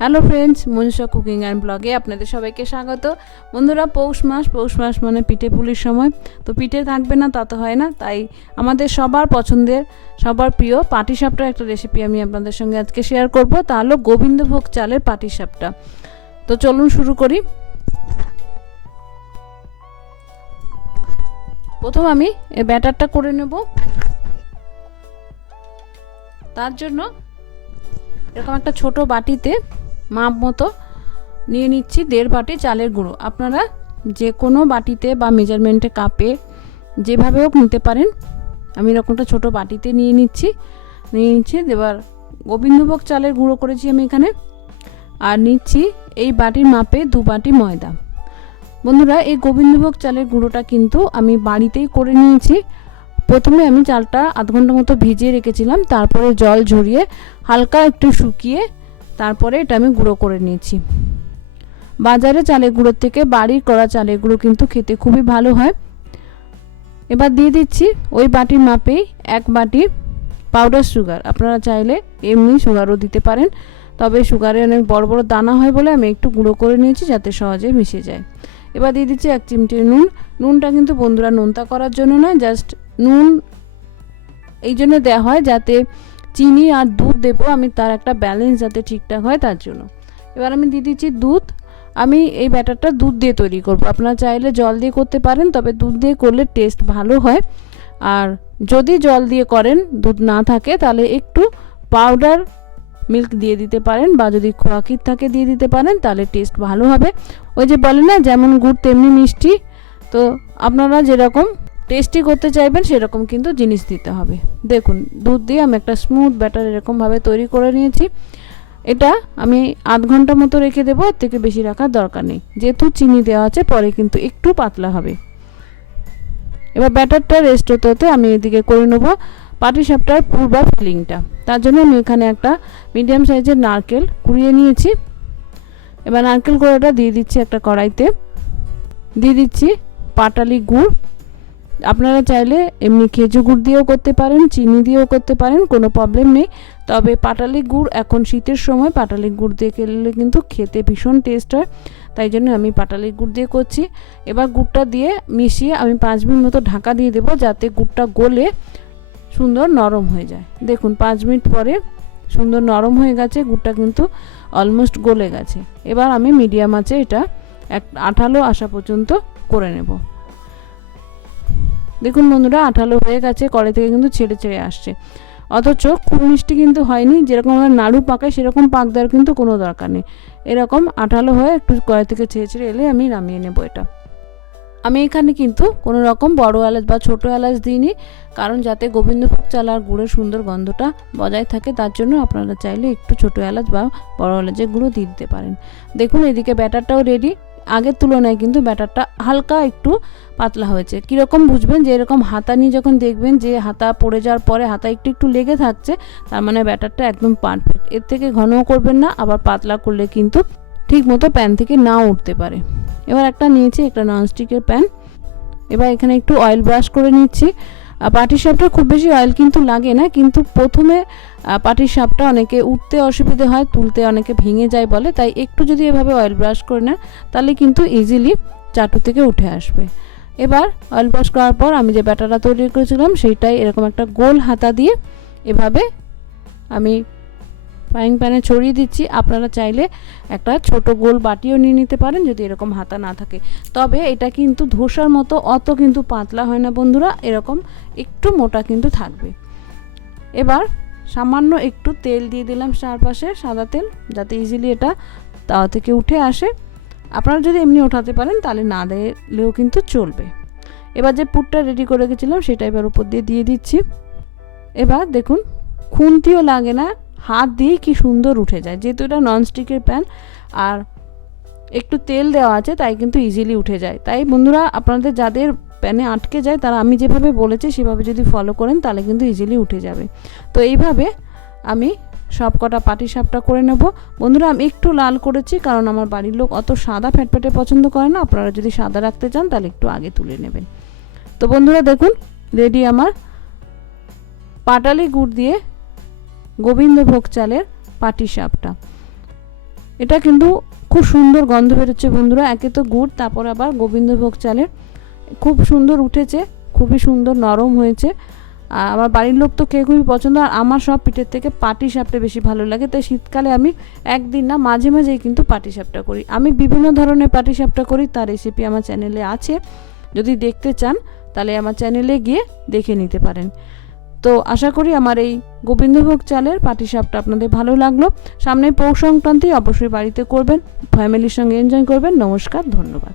Hello friends, Manisha cooking and ব্লগে আপনাদের সবাইকে স্বাগত। বন্ধুরা, পৌষ মাস মানে পিঠে পুলির সময়। তো পিঠে থাকবে না তা তো হয় না, তাই আমাদের সবার পছন্দের, সবার প্রিয় পাটিসাপটার একটা রেসিপি আমি আপনাদের সঙ্গে আজকে শেয়ার করব। তা হলো গোবিন্দভোগ চালের পাটিসাপটা। তো চলুন শুরু করি। প্রথম আমি এই ব্যাটারটা করে নেব। তার জন্য এরকম একটা ছোট বাটিতে মাপ মতো নিয়ে নিচ্ছি 1.5 বাটি চালের গুঁড়ো। আপনারা যে কোনো বাটিতে বা মেজারমেন্টে কাপে যেভাবে হোক নিতে পারেন। আমি এরকমটা ছোট বাটিতে নিয়ে নিচ্ছি। এবার গোবিন্দভোগ চালের গুঁড়ো করেছি আমি এখানে, আর নিচ্ছি এই বাটির মাপে 2 বাটি ময়দা। বন্ধুরা, এই গোবিন্দভোগ চালের গুঁড়োটা কিন্তু আমি বাড়িতেই করে নিয়েছি। প্রথমে আমি চালটা আধ ঘন্টা মতো ভিজিয়ে রেখেছিলাম, তারপরে জল ঝরিয়ে হালকা একটু শুকিয়ে তারপরে এটা আমি গুঁড়ো করে নিয়েছি। বাজারে চালের গুঁড়োর থেকে বাড়ির করা চালের গুঁড়ো কিন্তু খেতে খুবই ভালো হয়। এবার দিয়ে দিচ্ছি ওই বাটির মাপেই 1 বাটি পাউডার সুগার। আপনারা চাইলে এমনি সুগারও দিতে পারেন, তবে সুগারে অনেক বড় বড় দানা হয় বলে আমি একটু গুঁড়ো করে নিয়েছি যাতে সহজে মিশে যায়। এবার দিয়ে দিচ্ছি 1 চিমটে নুন। নুনটা কিন্তু বন্ধুরা নোনতা করার জন্য নয়, জাস্ট নুন এই জন্য দেওয়া হয় যাতে চিনি আর দুধ দেবো আমি, তার একটা ব্যালেন্স যাতে ঠিকঠাক হয় তার জন্য। এবার আমি দিয়ে দিচ্ছি দুধ। আমি এই ব্যাটারটা দুধ দিয়ে তৈরি করব। আপনারা চাইলে জল দিয়ে করতে পারেন, তবে দুধ দিয়ে করলে টেস্ট ভালো হয়। আর যদি জল দিয়ে করেন, দুধ না থাকে, তাহলে একটু পাউডার মিল্ক দিয়ে দিতে পারেন, বা যদি খোয়া ক্ষীর থাকে দিয়ে দিতে পারেন, তাহলে টেস্ট ভালো হবে। ওই যে বলে না, যেমন গুড় তেমনি মিষ্টি। তো আপনারা যেরকম টেস্টি করতে চাইবেন সেরকম কিন্তু জিনিস দিতে হবে। দেখুন, দুধ দিয়ে আমি একটা স্মুথ ব্যাটার এরকমভাবে তৈরি করে নিয়েছি। এটা আমি আধ ঘন্টা মতো রেখে দেবো, এর থেকে বেশি রাখার দরকার নেই, যেহেতু চিনি দেওয়া আছে, পরে কিন্তু একটু পাতলা হবে। এবার ব্যাটারটা রেস্ট হতে হতে আমি এদিকে করে নেব পাটিসাপটার পুর বা ফিলিংটা। তার জন্য আমি এখানে একটা মিডিয়াম সাইজের নারকেল কুড়িয়ে নিয়েছি। এবার নারকেল কোড়াটা দিয়ে দিচ্ছি একটা কড়াইতে। দিয়ে দিচ্ছি পাটালি গুড়। আপনারা চাইলে এমনি খেজুর গুড় দিয়েও করতে পারেন, চিনি দিয়েও করতে পারেন, কোনো প্রবলেম নেই। তবে পাটালি গুড় এখন শীতের সময় পাটালি গুড় দিয়ে খেলে কিন্তু খেতে ভীষণ টেস্ট হয়, তাই জন্য আমি পাটালি গুড় দিয়ে করছি। এবার গুড়টা দিয়ে মিশিয়ে আমি 5 মিনিট মতো ঢাকা দিয়ে দেবো, যাতে গুড়টা গলে সুন্দর নরম হয়ে যায়। দেখুন 5 মিনিট পরে সুন্দর নরম হয়ে গেছে, গুড়টা কিন্তু অলমোস্ট গলে গেছে। এবার আমি মিডিয়াম আঁচে এটা আঠালো আসা পর্যন্ত করে নেব। দেখুন বন্ধুরা, আঠালো হয়ে গেছে, কড়াই থেকে কিন্তু ছেড়ে ছেড়ে আসছে, অথচ খুব মিষ্টি কিন্তু হয়নি। যেরকম আমরা নাড়ু পাকাই সেরকম পাক দেওয়ার কিন্তু কোনো দরকার নেই। এরকম আঠালো হয়ে একটু কড়াই থেকে ছেড়ে ছেড়ে এলে আমি নামিয়ে নেব এটা। আমি এখানে কিন্তু কোনো রকম বড় এলাচ বা ছোট এলাচ দিইনি, কারণ যাতে গোবিন্দভোগ চাল আর গুড়ের সুন্দর গন্ধটা বজায় থাকে, তার জন্য আপনারা চাইলে একটু ছোট এলাচ বা বড় এলাচের গুঁড়ো দিয়ে দিতে পারেন। দেখুন এদিকে ব্যাটারটাও রেডি। আগের তুলনায় কিন্তু ব্যাটারটা হালকা একটু পাতলা হয়েছে। কীরকম বুঝবেন, যে এরকম হাতা নিয়ে যখন দেখবেন যে হাতা পড়ে যাওয়ার পরে হাতা একটু একটু লেগে থাকছে, তার মানে ব্যাটারটা একদম পারফেক্ট। এর থেকে ঘনও করবেন না, আবার পাতলা করলে কিন্তু ঠিক মতো প্যান থেকে নাও উঠতে পারে। এবার একটা নিয়েছি, একটা ননস্টিকের প্যান। এবার এখানে একটু অয়েল ব্রাশ করে নিচ্ছি। পাটিসাপটা খুব বেশি অয়েল কিন্তু লাগে না, কিন্তু প্রথমে পাটিসাপটা অনেকে উঠতে অসুবিধে হয়, তুলতে অনেকে ভেঙে যায় বলে, তাই একটু যদি এভাবে অয়েল ব্রাশ করে নেন তাহলে কিন্তু ইজিলি চাটু থেকে উঠে আসবে। এবার অয়েল ব্রাশ করার পর আমি যে ব্যাটারটা তৈরি করেছিলাম সেইটাই এরকম একটা গোল হাতা দিয়ে এভাবে আমি ফ্রাইং প্যানে ছড়িয়ে দিচ্ছি। আপনারা চাইলে একটা ছোট গোল বাটিও নিয়ে নিতে পারেন যদি এরকম হাতা না থাকে। তবে এটা কিন্তু ধোসার মতো অত কিন্তু পাতলা হয় না বন্ধুরা, এরকম একটু মোটা কিন্তু থাকবে। এবার সামান্য একটু তেল দিয়ে দিলাম চারপাশে, সাদা তেল, যাতে ইজিলি এটা তাওয়া থেকে উঠে আসে। আপনারা যদি এমনি ওঠাতে পারেন তাহলে না দিলেও কিন্তু চলবে। এবার যে পুরটা রেডি করে রেখেছিলাম সেটা এবার উপর দিয়ে দিচ্ছি। এবার দেখুন খুন্তিও লাগে না, হাত দিয়ে কি সুন্দর উঠে যায়, যেহেতু এটা ননস্টিকের প্যান আর একটু তেল দেওয়া আছে, তাই কিন্তু ইজিলি উঠে যায়। তাই বন্ধুরা, আপনাদের যাদের প্যানে আটকে যায় তারা আমি যেভাবে বলেছি সেভাবে যদি ফলো করেন তাহলে কিন্তু ইজিলি উঠে যাবে। তো এইভাবে আমি সব কটা পাটিসাপটা করে নেব। বন্ধুরা, আমি একটু লাল করেছি কারণ আমার বাড়ির লোক অত সাদা ফ্যাটফ্যাটে পছন্দ করে না। আপনারা যদি সাদা রাখতে চান তাহলে একটু আগে তুলে নেবেন। তো বন্ধুরা দেখুন, রেডি আমার পাটালি গুড় দিয়ে গোবিন্দভোগ চালের পাটিসাপটা। এটা কিন্তু খুব সুন্দর গন্ধ বেরোচ্ছে বন্ধুরা। একে তো গুড়, তারপর আবার গোবিন্দভোগ চালের, খুব সুন্দর উঠেছে, খুবই সুন্দর নরম হয়েছে। আর আমার বাড়ির লোক তো খেয়ে খুবই পছন্দ। আর আমার সব পিঠের থেকে পাটিসাপটা বেশি ভালো লাগে, তাই শীতকালে আমি একদিন না মাঝে মাঝেই কিন্তু পাটিসাপটা করি। আমি বিভিন্ন ধরনের পাটিসাপটা করি, তার রেসিপি আমার চ্যানেলে আছে, যদি দেখতে চান তাহলে আমার চ্যানেলে গিয়ে দেখে নিতে পারেন। তো আশা করি আমার এই গোবিন্দভোগ চালের পাটিসাপটা আপনাদের ভালো লাগলো। সামনে পৌষ সংক্রান্তি, অবশ্যই বাড়িতে করবেন, ফ্যামিলির সঙ্গে এনজয় করবেন। নমস্কার, ধন্যবাদ।